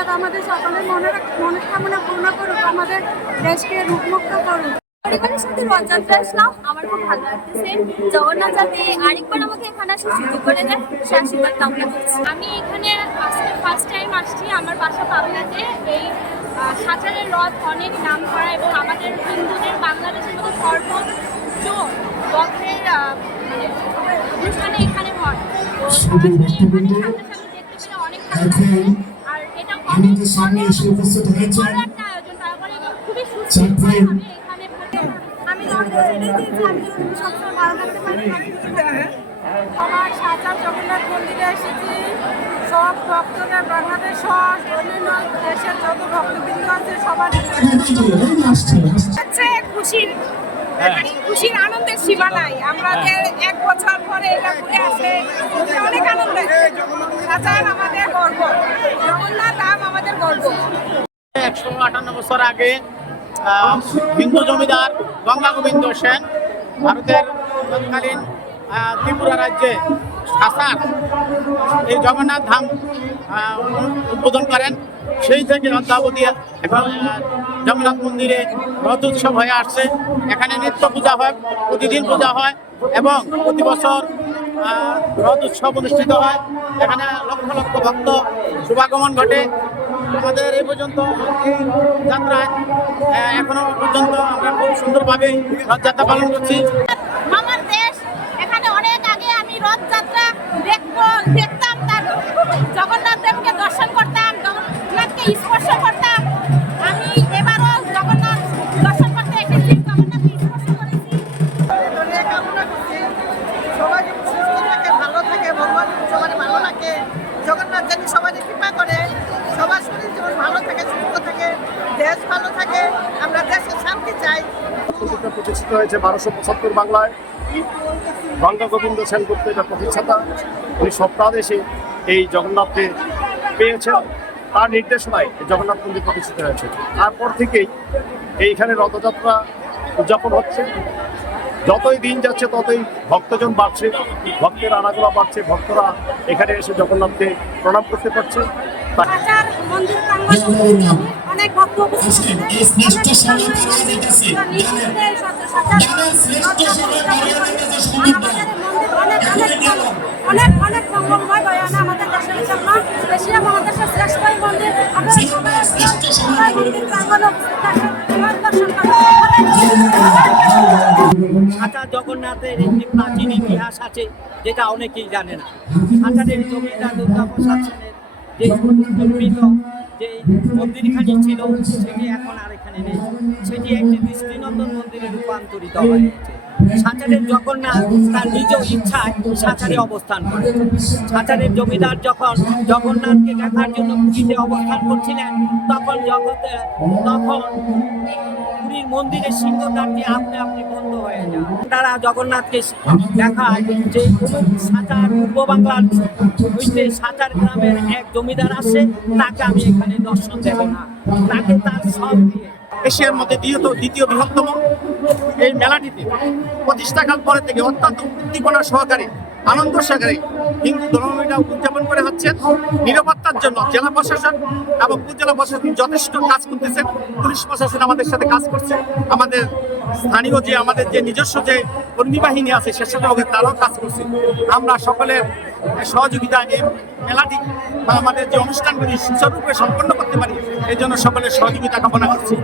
জগন্নাথ আমাদের সকলের মনের মনস্কামনা পূর্ণ করুক আমাদের দেশকে রূপমুক্ত করুক। আমার ভালো লাগতেছে। আরেকবার আমাকে এখানে সুযোগ করে দেয় আশীর্বাদ কামনা আমি এখানে আজকে ফার্স্ট টাইম আসছি আমার বাসা পাবনাতে। এই আহ, সাঁচারের রথ অনেক নাম করা এবং আমাদের হিন্দুদের বাংলাদেশের মতো সর্বোচ্চ রথের মানে অনুষ্ঠানে এখানে হয়। তো সরাসরি এখানে সামনাসামনি দেখতে পেলে অনেক ভালো আমাদের সামনে এসে উপস্থিত হয়েছেন। চাঁদপুরের সাঁচার জগন্নাথ মন্দিরে এসেছি। সব ভক্তদের বাংলাদেশ সহ অন্যান্য দেশের যত ভক্তবৃন্দ আছে সবার আসছে আসছে। খুশির মানে খুশির আনন্দের সীমা নাই। আমরা যে এক বছর পরে এটা ঘুরে আসে। অনেক আনন্দের। হাজার আমাদের গর্ব। জগন্নাথ ধাম আমাদের গর্ব। একশো আটান্ন বছর আগে হিন্দু জমিদার গঙ্গা গোবিন্দ সেন ভারতের তৎকালীন ত্রিপুরা রাজ্যে সাসার এই জগন্নাথ ধাম উদ্বোধন করেন। সেই থেকে অদ্যাবধি এখন জগন্নাথ মন্দিরে রথ উৎসব হয়ে আসছে। এখানে নিত্য পূজা হয়, প্রতিদিন পূজা হয় এবং প্রতি বছর রথ উৎসব অনুষ্ঠিত হয়। এখানে লক্ষ লক্ষ ভক্ত শুভাগমন ঘটে। আমাদের এই পর্যন্ত যাত্রায় এখনও পর্যন্ত আমরা খুব সুন্দরভাবে রথযাত্রা পালন করছি। থাকে দেশ ভালো থাকে আমরা দেশে শান্তি চাই। প্রতিষ্ঠা প্রতিষ্ঠিত হয়েছে বারোশো পঁচাত্তর বাংলায়। গঙ্গা গোবিন্দ সেন করতে এটা প্রতিষ্ঠাতা। উনি স্বপ্নাদেশে এই জগন্নাথকে পেয়েছেন। তার নির্দেশনায় এই জগন্নাথ মন্দির প্রতিষ্ঠিত হয়েছে। তারপর থেকেই এইখানে রথযাত্রা উদযাপন হচ্ছে। যতই দিন যাচ্ছে ততই ভক্তজন বাড়ছে। ভক্তের আনাগোনা বাড়ছে। ভক্তরা এখানে এসে জগন্নাথকে প্রণাম করতে পারছে। তাই মন্দির অনেক ভক্ত উপস্থিত সাঁচার অনেক অনেক অনেক অনেক মঙ্গলময় বয়ানে আমাদের দেশের জন্য এশিয়া মহাদেশের শ্রেষ্ঠ মন্দির। আমরা সবাই সবাই মন্দির প্রাঙ্গণে দর্শন করেন জগন্নাথের একটি প্রাচীন ইতিহাস আছে যেটা অনেকেই জানে না। সাঁচারের জমিদার দুর্গাপ্রসাদ সেনের যে নির্মিত যে মন্দিরখানি ছিল সেটি এখন আর এখানে নেই। সেটি একটি দৃষ্টিনন্দন মন্দিরে রূপান্তরিত হয়েছে। সাঁচারের জগন্নাথ তার নিজ ইচ্ছায় সাঁচারে অবস্থান করে। সাঁচারের জমিদার যখন জগন্নাথকে দেখার জন্য পুরীতে অবস্থান করছিলেন, তখন জগতে তখন পুরীর মন্দিরের সিংহদ্বারটি আপনি আপনি বন্ধ হয়ে যায়। তারা জগন্নাথকে দেখায় যে সাঁচার পূর্ব বাংলার হইতে সাঁচার গ্রামের এক জমিদার আসে, তাকে আমি এখানে দর্শন দেব না। তাকে তার সব দিয়ে। এশিয়ার মধ্যে দ্বিতীয় দ্বিতীয় বৃহত্তম এই মেলাটিতে প্রতিষ্ঠাকাল পরে থেকে অত্যন্ত উদ্দীপনা সহকারে, আনন্দ সহকারে হিন্দু ধর্মীরা উদযাপন করে হচ্ছেন নিরাপত্তার জন্য জেলা প্রশাসন এবং উপজেলা প্রশাসন যথেষ্ট কাজ করতেছেন পুলিশ প্রশাসন আমাদের সাথে কাজ করছে। আমাদের স্থানীয় যে, আমাদের যে নিজস্ব যে কর্মী বাহিনী আছে, স্বেচ্ছাসেবকের তারাও কাজ করছে। আমরা সকলের সহযোগিতা এই মেলাটি বা আমাদের যে অনুষ্ঠানগুলি সুচারুরূপে সম্পন্ন করতে পারি এই জন্য সকলের সহযোগিতা কামনা করছি।